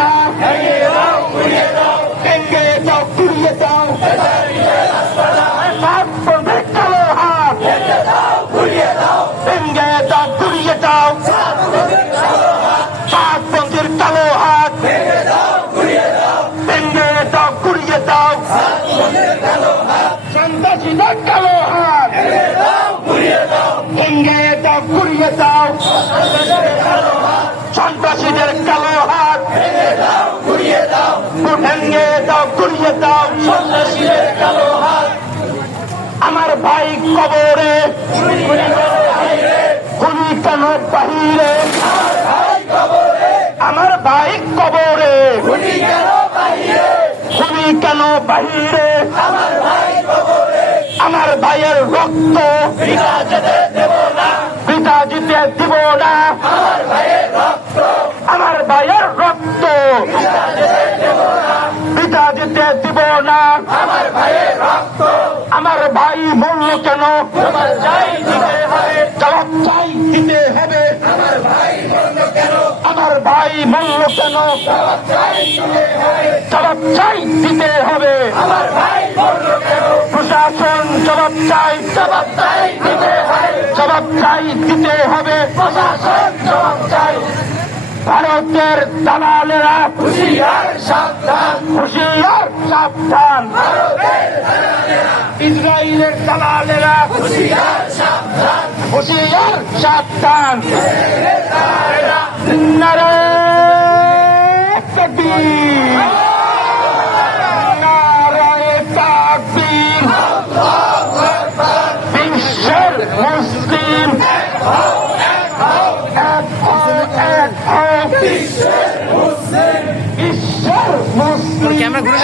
না ভেঙে দাও ঘুরিয়ে দাও ভেঙে দাও ঘুরিয়ে দাও সাতপন্থীর কালো হাত ভেঙে দাও ঘুরিয়ে দাও ভেঙে দাও ঘুরিয়ে দাও সাতপন্থীর কালো হাত ভেঙে দাও ঘুরিয়ে দাও ভেঙে দাও ঘুরিয়ে দাও সন্ত্রাসীদের কালো হাত ভেঙে দাও ঘুরিয়ে দাও ভেঙে দাও ঘুরিয়ে দাও সন্ত্রাসীদের কালো হাত ভেঙে দাও ঘুরিয়ে দাও ভেঙে দাও ঘুরিয়ে দাও সন্ত্রাসীদের কালো হাত আমার ভাই কবরে খুনি কেন বাহিরে আমার ভাই কবরে খুনি কেন বাহিরে আমার ভাইয়ের রক্ত বৃথা যেতে দেব না আমার ভাইয়ের রক্ত বৃথা যেতে দেব না আমার ভাই মূল্য কেন জবাব চাই দিতে হবে আমার ভাই মূল্য কেন জবাব চাই দিতে হবে প্রশাসন জবাব চাই দিতে হবে প্রশাসন জবাব চাই ভারতের দালালেরা হুঁশিয়ার সাবধান ইসরায়েলের দালালেরা হুঁশিয়ার সাবধান নারে তাকবীর নারে তাকবীর বিশ্বের মুসলিম ক্যামেরা ঘুরে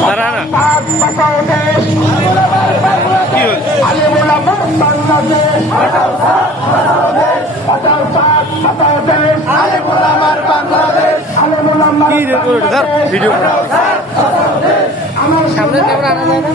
দাঁড়া না ভিডিও সামনে ক্যামেরা আনা যায় না।